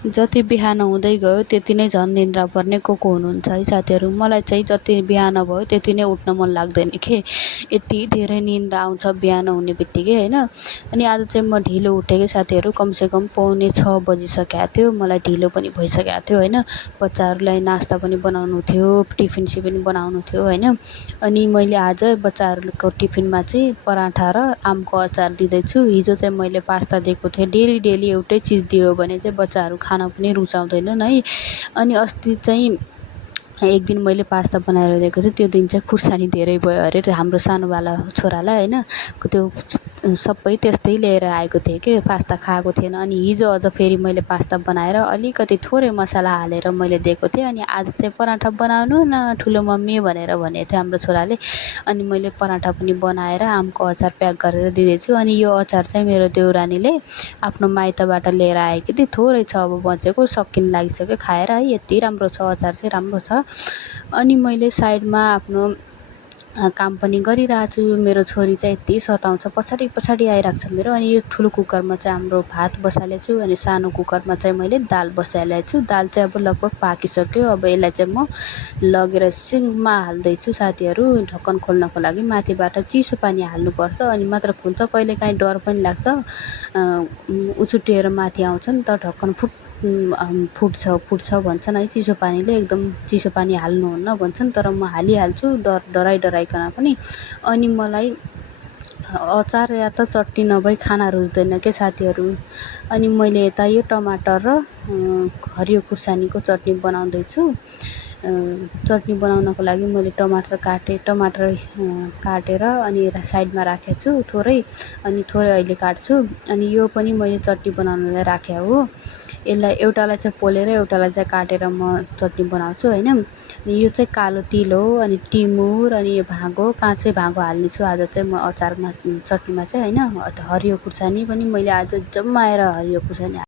जति बिहान हुँदै गयो त्यति नै झन् निन्द्रा पर्ने को हुनुहुन्छ है साथीहरू। मलाई चाहिँ जति बिहान भयो त्यति नै उठ्न मन लाग्दैन के, यति धेरै निन्द आउँछ बिहान हुने बित्तिकै होइन। अनि आज चाहिँ म ढिलो उठेँ कि साथीहरू, कमसेकम 5:45 बजिसकेको थियो। मलाई ढिलो पनि भइसकेको थियो होइन। बच्चाहरूलाई नास्ता पनि बनाउनु थियो, टिफिन सिफिन बनाउनु थियो होइन। अनि मैले आज बच्चाहरूको टिफिनमा चाहिँ पराठा र आमको अचार दिँदैछु। हिजो चाहिँ मैले पास्ता दिएको थिएँ। डेली एउटै चिज दियो भने चाहिँ बच्चाहरू खान पनि रुचाउँदैनन् है। अनि अस्ति चाहिँ एक दिन मैले पास्ता बनाएर दिएको थिएँ, त्यो दिन चाहिँ खुर्सानी धेरै भयो अरे हाम्रो सानोवाला छोरालाई होइन। त्यो सबै त्यस्तै लिएर आएको थिएँ कि पास्ता खाएको थिएन। अनि हिजो अझ फेरि मैले पास्ता बनाएर अलिकति थोरै मसला हालेर मैले दिएको थिएँ। अनि आज चाहिँ पराठा बनाउनु न ठुलो मम्मी भनेर भनेको थियो हाम्रो छोराले। अनि मैले पराठा पनि बनाएर आमको अचार प्याक गरेर दिँदैछु। अनि यो अचार चाहिँ मेरो देउरानीले आफ्नो माइतबाट लिएर आएकी थिए। थोरै छ अब बचेको, सकिन लागिसक्यो खाएर है। यति राम्रो छ अचार चाहिँ, राम्रो छ। अनि मैले साइडमा आफ्नो काम पनि गरिरहेको छु। मेरो छोरी चाहिँ यति सताउँछ, पछाडि आइरहेको छ मेरो। अनि यो ठुलो कुकरमा चाहिँ हाम्रो भात बसालेको छु, अनि सानो कुकरमा चाहिँ मैले दाल बसालेको छु। दाल चाहिँ अब लगभग पाकिसक्यो। अब यसलाई चाहिँ म लगेर सिङमा हाल्दैछु साथीहरू, ढक्कन खोल्नको लागि। माथिबाट चिसो पानी हाल्नुपर्छ अनि मात्र खुल्छ। कहिलेकाहीँ डर पनि लाग्छ, उछुटिएर माथि आउँछ नि त, ढक्कन फुट्छ भन्छन् है चिसो पानीले। एकदम चिसो पानी हाल्नुहुन्न भन्छन्, तर म हालिहाल्छु डराइकन पनि। अनि मलाई अचार या त चट्नी नभई खाना रुच्दैन के साथीहरू। अनि मैले यता यो टमाटर र हरियो खुर्सानीको चट्नी बनाउँदैछु। चट्नी बनाउनको लागि मैले टमाटर काटेर अनि साइडमा राखेको छु थोरै, अनि थोरै अहिले काट्छु। अनि यो पनि मैले चट्नी बनाउनलाई राखेको हो। यसलाई एउटालाई चाहिँ पोलेर एउटालाई चाहिँ काटेर म चट्नी बनाउँछु होइन। अनि यो चाहिँ कालो तिल हो, अनि टिमुर, अनि यो काँचै भाँगो हाल्नेछु आज चाहिँ म अचारमा चट्नीमा चाहिँ होइन। हरियो खुर्सानी पनि मैले आज जम्माएर हरियो खुर्सानी